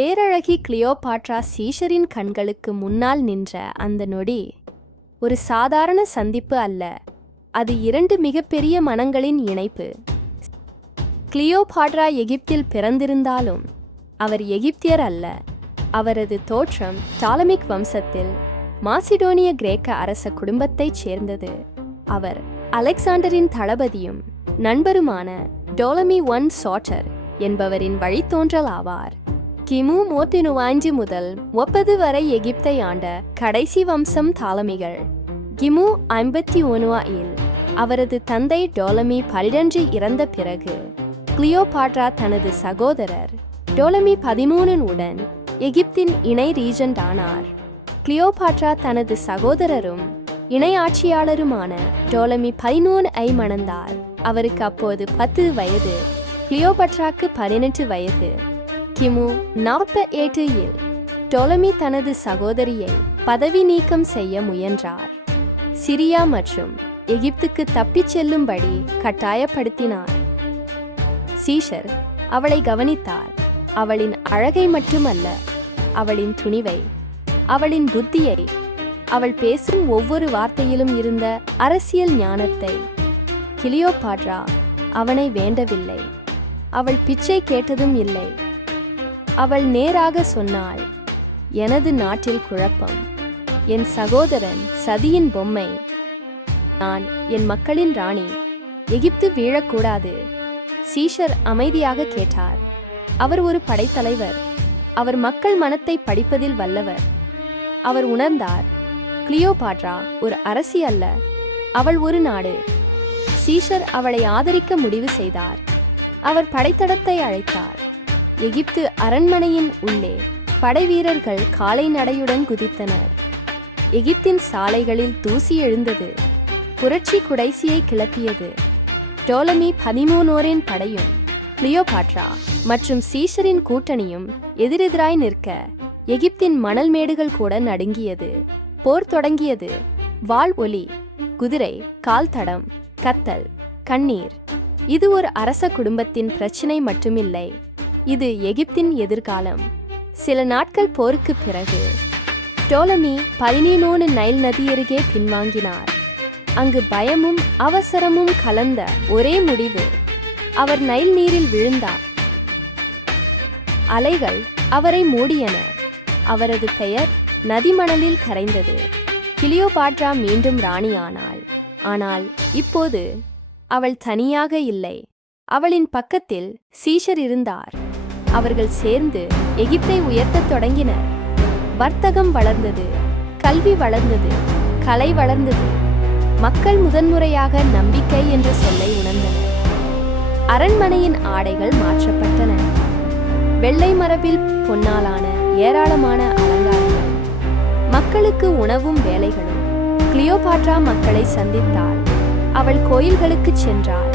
பேரழகி Cleopatra சீஷரின் கண்களுக்கு முன்னால் நின்ற அந்த நொடி ஒரு சாதாரண சந்திப்பு அல்ல, அது இரண்டு மிகப்பெரிய மனங்களின் இணைப்பு. கிளியோபாட்ரா எகிப்தில் பிறந்திருந்தாலும் அவர் எகிப்தியர் அல்ல. அவரது தோற்றம் டாலமிக் வம்சத்தில் மாசிடோனிய கிரேக்க அரச குடும்பத்தைச் சேர்ந்தது. அவர் அலெக்சாண்டரின் தளபதியும் நண்பருமான டோலமி I சோட்டர் என்பவரின் வழித்தோன்றல் ஆவார். கிமு 35 முதல் 30 வரை எகிப்தை ஆண்ட கடைசி வம்சம் டாலமிகள். கிமு 51 இல் அவரது தந்தை டோலமி 12 இறந்த பிறகு கிளியோபாட்ரா தனது சகோதரர் டோலமி 13 உடன் எகிப்தின் இணை ரீஜென்ட் ஆனார். கிளியோபாட்ரா தனது சகோதரரும் இணை ஆட்சியாளருமான டோலமி 11 மணந்தார். அவருக்கு அப்போது 10 வயது, கிளியோபாட்ராக்கு 18 வயது. கிமு 48 இல் டோலமி தனது சகோதரியை பதவி நீக்கம் செய்ய முயன்றார். சிரியா மற்றும் எகிப்துக்கு தப்பிச் செல்லும்படி கட்டாயப்படுத்தினார். சீஷர் அவளை கவனித்தார். அவளின் அழகை மட்டுமல்ல, அவளின் துணிவை, அவளின் புத்தியை, அவள் பேசும் ஒவ்வொரு வார்த்தையிலும் இருந்த அரசியல் ஞானத்தை. கிளியோபாட்ரா அவனை வேண்டவில்லை. அவள் பிச்சை கேட்டதும் இல்லை. அவள் நேராக சொன்னாள், எனது நாட்டில் குழப்பம், என் சகோதரன் சதியின் பொம்மை, நான் என் மக்களின் ராணி, எகிப்து வீழக்கூடாது. சீஷர் அமைதியாக கேட்டார். அவர் ஒரு படைத்தலைவர். அவர் மக்கள் மனத்தை படிப்பதில் வல்லவர். அவர் உணர்ந்தார், கிளியோபாட்ரா ஒரு அரசி அல்ல, அவள் ஒரு நாடு. சீஷர் அவளை ஆதரிக்க முடிவு செய்தார். அவர் படைத்தடத்தை அழைத்தார். எகிப்து அரண்மனையின் உள்ளே படைவீரர்கள் காலை நடையுடன் குதித்தனர். எகிப்தின் சாலைகளில் தூசி எழுந்தது. புரட்சி குடைசியை கிளப்பியது. டோலமி 13 படையும் கிளியோபாட்ரா மற்றும் சீஷரின் கூட்டணியும் எதிரெதிராய் நிற்க எகிப்தின் மணல் மேடுகள் கூட நடுங்கியது. போர் தொடங்கியது. வாள் ஒலி, குதிரை கால் தடம், கத்தல், கண்ணீர். இது ஒரு அரச குடும்பத்தின் பிரச்சினை மட்டுமில்லை, இது எகிப்தின் எதிர்காலம். சில நாட்கள் போருக்கு பிறகு டோலமி 13 நைல் நதியருகே பின்வாங்கினார். அங்கு பயமும் அவசரமும் கலந்த ஒரே முடிவு. அவர் நைல் நீரில் விழுந்தார். அலைகள் அவரை மூடியன. அவரது பெயர் நதிமணலில் கரைந்தது. கிளியோபாட்ரா மீண்டும் ராணியானாள். ஆனால் இப்போது அவள் தனியாக இல்லை. அவளின் பக்கத்தில் சீஷர் இருந்தார். அவர்கள் சேர்ந்து எகிப்தை உயர்த்தத் தொடங்கினர். வர்த்தகம் வளர்ந்தது, கல்வி வளர்ந்தது, கலை வளர்ந்தது. மக்கள் முதன்முறையாக நம்பிக்கை என்ற சொல்லை உணர்ந்தனர். அரண்மனையின் ஆடைகள் மாற்றப்பட்டன. வெள்ளை மரபில் பொன்னாலான ஏராளமான அலங்காரங்கள். மக்களுக்கு உணவும் வேலைகளும். கிளியோபாட்ரா மக்களை சந்தித்தாள். அவள் கோயில்களுக்கு சென்றாள்.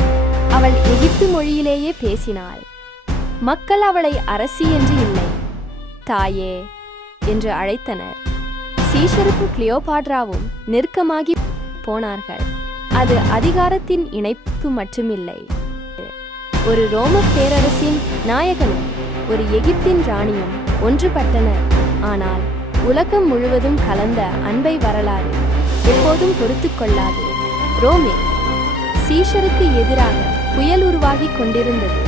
அவள் எகிப்து மொழியிலேயே பேசினாள். மக்கள் அவளை அரசி என்று இல்லை, தாயே என்று அழைத்தனர். சீஷருக்கும் கிளியோபாட்ராவும் நெருக்கமாகி போனார்கள். அது அதிகாரத்தின் இணைப்பு மட்டுமில்லை, ஒரு ரோம பேரரசின் நாயகனும் ஒரு எகிப்தின் ராணியும் ஒன்றுபட்டனர். ஆனால் உலகம் முழுவதும் கலந்த அன்பை வரலாறு எப்போதும் பொறுத்து கொள்ளாது. ரோமே சீஷருக்கு எதிராக புயல் உருவாகி கொண்டிருந்தது.